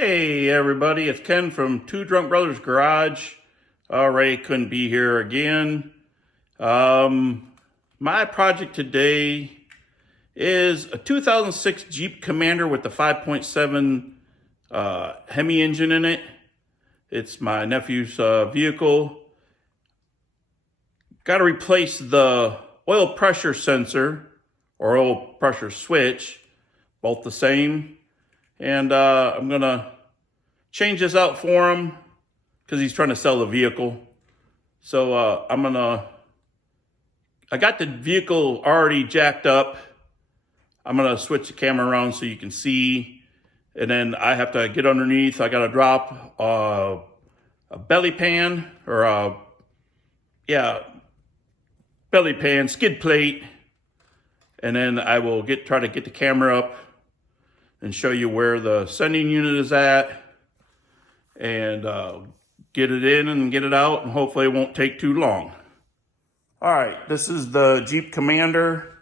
Hey everybody, it's Ken from Two Drunk Brothers Garage. Ray couldn't be here again. My project today is a 2006 Jeep Commander with the 5.7 hemi engine in it. It's my nephew's vehicle. Got to replace the oil pressure sensor or oil pressure switch, both the same. And I'm gonna change this out for him because he's trying to sell the vehicle. So I got the vehicle already jacked up. I'm gonna switch the camera around so you can see. And then I have to get underneath. I gotta drop a belly pan or belly pan, skid plate. And then I will try to get the camera up and show you where the sending unit is at and get it in and get it out, and hopefully it won't take too long. All right, this is the Jeep Commander.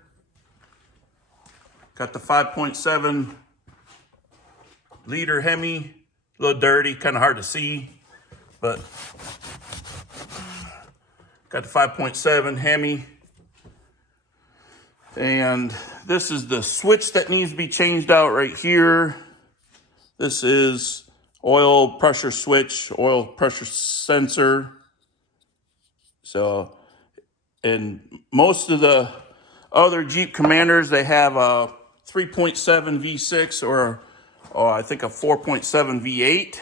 Got the 5.7 liter Hemi, a little dirty, kind of hard to see, but got the 5.7 Hemi. And this is the switch that needs to be changed out right here. This is oil pressure switch, oil pressure sensor. So, and most of the other Jeep Commanders, they have a 3.7 V6 or I think a 4.7 V8.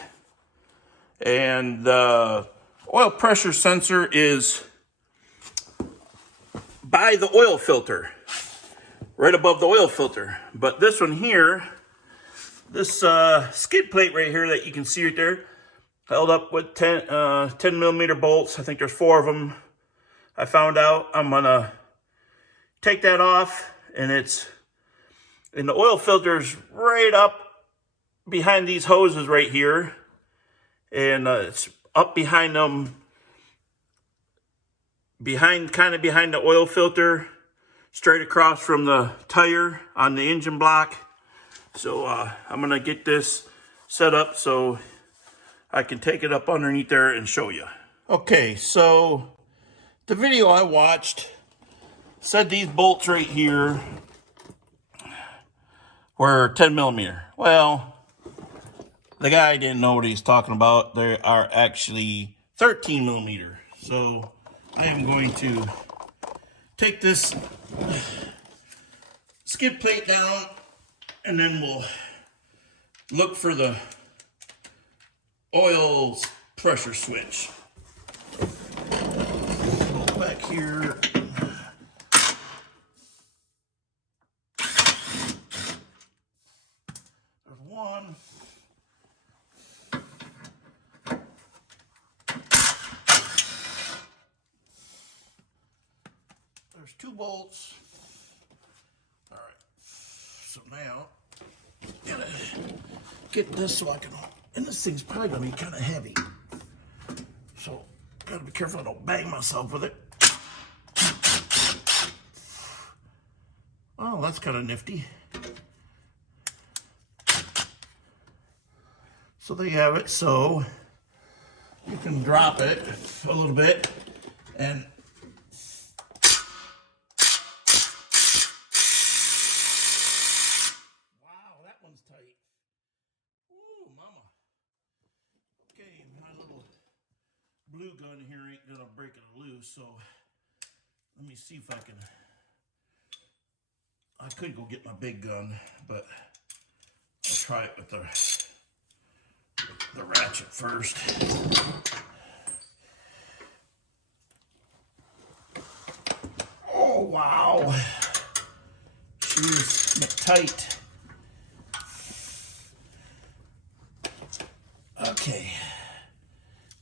And the oil pressure sensor is by the oil filter, right above the oil filter. But this one here, this skid plate right here that you can see right there, held up with 10 millimeter bolts. I think there's 4 of them. I found out. I'm gonna take that off, and the oil filter's right up behind these hoses right here, and it's up behind them, kind of behind the oil filter, straight across from the tire on the engine block. So I'm gonna get this set up so I can take it up underneath there and show you. Okay, so the video I watched said these bolts right here were 10 millimeter. Well, the guy didn't know what he's talking about. They are actually 13 millimeter. So I am going to take this skid plate down, and then we'll look for the oil pressure switch. Go back here. There's one. There's 2 bolts. All right, so now gotta get this so I can, and this thing's probably gonna be kind of heavy, so gotta be careful I don't bang myself with it. Oh, that's kind of nifty. So there you have it. So you can drop it a little bit, and tight. Ooh, mama. Okay, my little blue gun here ain't gonna break it loose, so let me see if I could go get my big gun, but I'll try it with the ratchet first. Oh, wow. She's tight. Okay,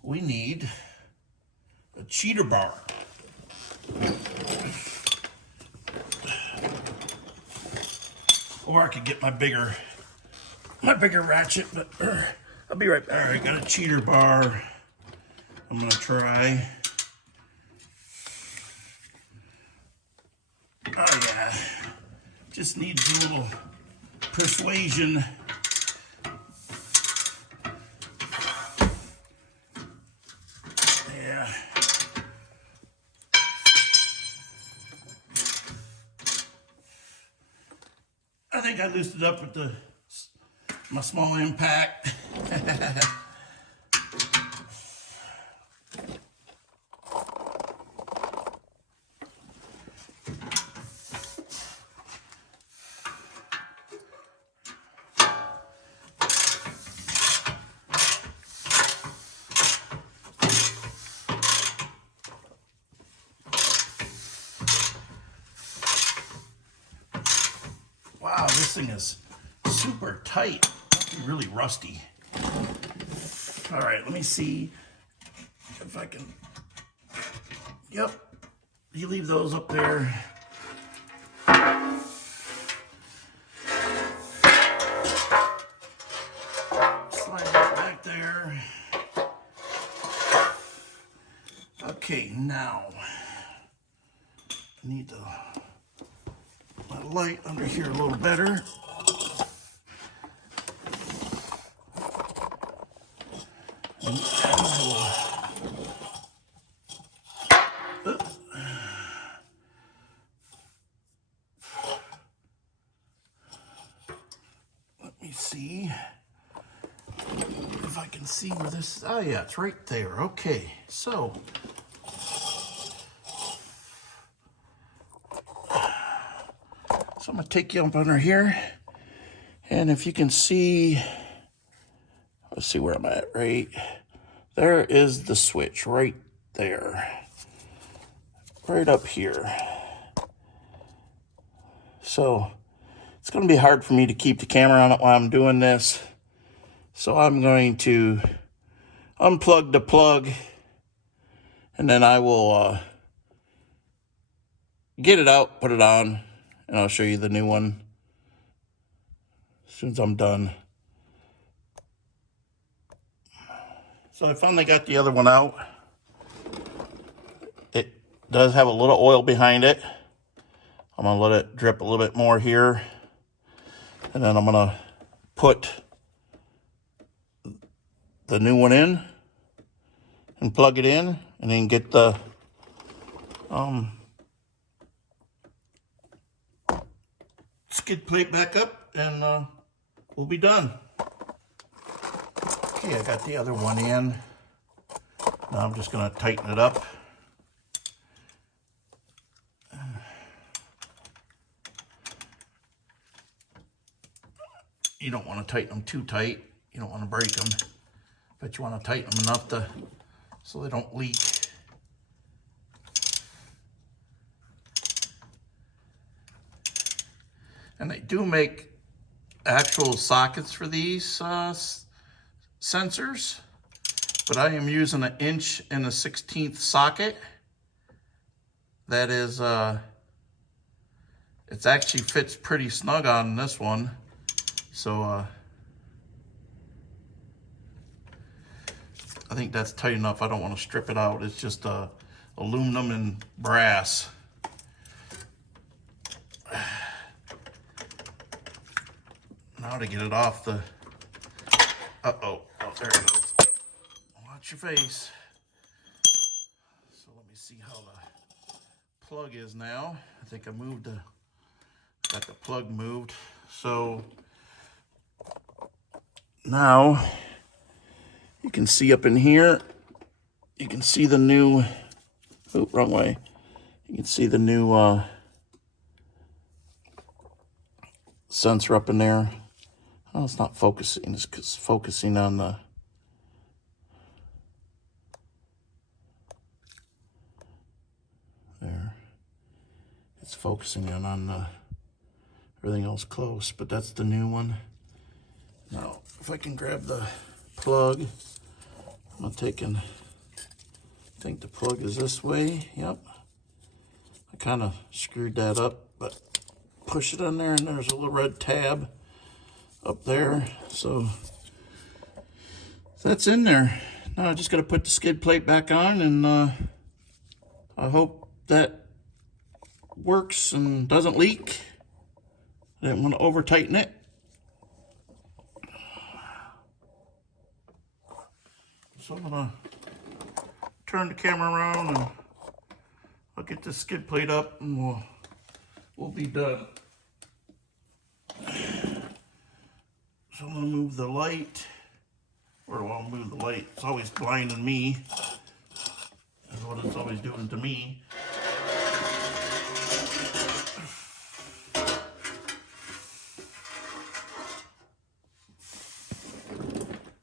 we need a cheater bar. Or I could get my bigger ratchet, but I'll be right back. All right, got a cheater bar. I'm gonna try. Oh yeah, just needs a little persuasion. think I loosened it up with my small impact. Wow, this thing is super tight. Really rusty. All right, let me see if I can. Yep, you leave those up there. Slide that back there. Okay, now I need to let light under here a little better. Let me see if I can see where this is. Oh yeah, it's right there. Okay, so I'm gonna take you up under here, and if you can see, let's see where I'm at. Right there is the switch right there, right up here. So it's going to be hard for me to keep the camera on it while I'm doing this. So I'm going to unplug the plug, and then I will get it out, put it on, and I'll show you the new one as soon as I'm done. So I finally got the other one out. It does have a little oil behind it. I'm going to let it drip a little bit more here. And then I'm going to put the new one in and plug it in, and then get the skid plate back up, and we'll be done. Okay, I got the other one in. Now I'm just going to tighten it up. You don't want to tighten them too tight. You don't want to break them, but you want to tighten them enough so they don't leak. And they do make actual sockets for these sensors, but I am using 1 1/16" socket. That is, it actually fits pretty snug on this one. So I think that's tight enough. I don't want to strip it out. It's just aluminum and brass. Now to get it off the, oh, there it goes. Watch your face. So let me see how the plug is now. I think I got the plug moved. So now you can see up in here, you can see the new, oh, wrong way. You can see the new sensor up in there. Oh, it's not focusing. It's focusing on the, there. It's focusing on the, everything else close, but that's the new one. Now, if I can grab the plug, I'm taking, I think the plug is this way. Yep. I kind of screwed that up, but push it on there, and there's a little red tab up there. So that's in there. Now I just got to put the skid plate back on, and I hope that works and doesn't leak. I didn't want to over tighten it. So I'm gonna turn the camera around, and I'll get this skid plate up, and we'll be done. So I'm gonna move the light. Where do I move the light? It's always blinding me. That's what it's always doing to me.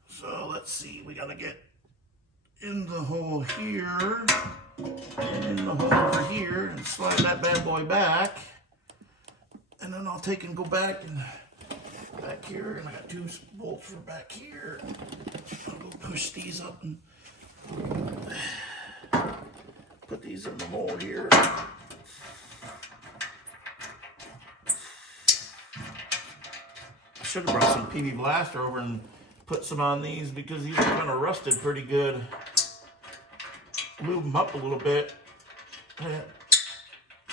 So let's see, we gotta get in the hole here, and in the hole over here, and slide that bad boy back. And then I'll take and go back and back here, and I got 2 bolts for back here. I'll go push these up and put these in the hole here. I should have brought some PV Blaster over and put some on these because these are kind of rusted pretty good. Move them up a little bit.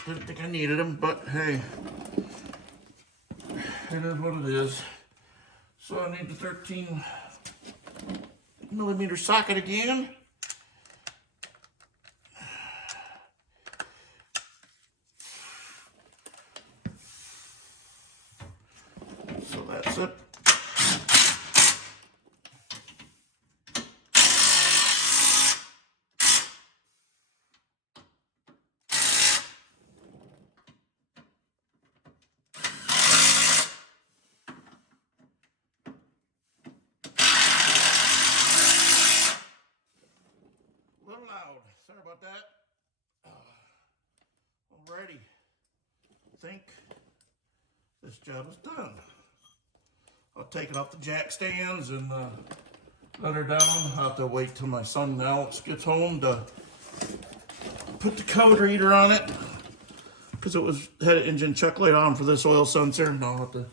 Didn't think I needed them, but hey, it is what it is. So I need the 13mm socket again. So that's it. Loud. Sorry about that. Alrighty. I think this job is done. I'll take it off the jack stands and let her down. I'll have to wait till my son Alex gets home to put the code reader on it because it had an engine check light on for this oil sensor, and I'll have to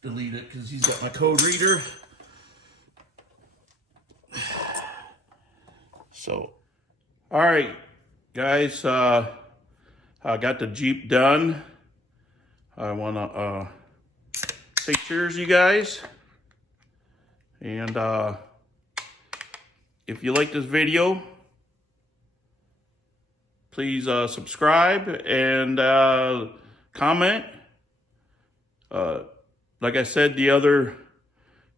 delete it because he's got my code reader. So. All right, guys, I got the Jeep done. I want to say cheers, you guys. And if you like this video, please subscribe and comment. Like I said, the other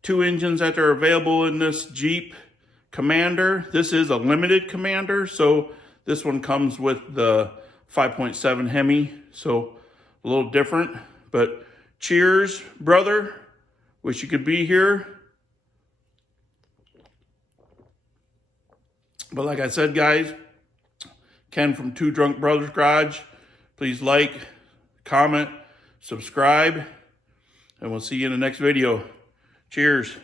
2 engines that are available in this Jeep Commander. This is a limited Commander, so this one comes with the 5.7 Hemi, so a little different. But cheers, brother. Wish you could be here. But like I said, guys, Ken from Two Drunk Brothers Garage. Please like, comment, subscribe, and we'll see you in the next video. Cheers.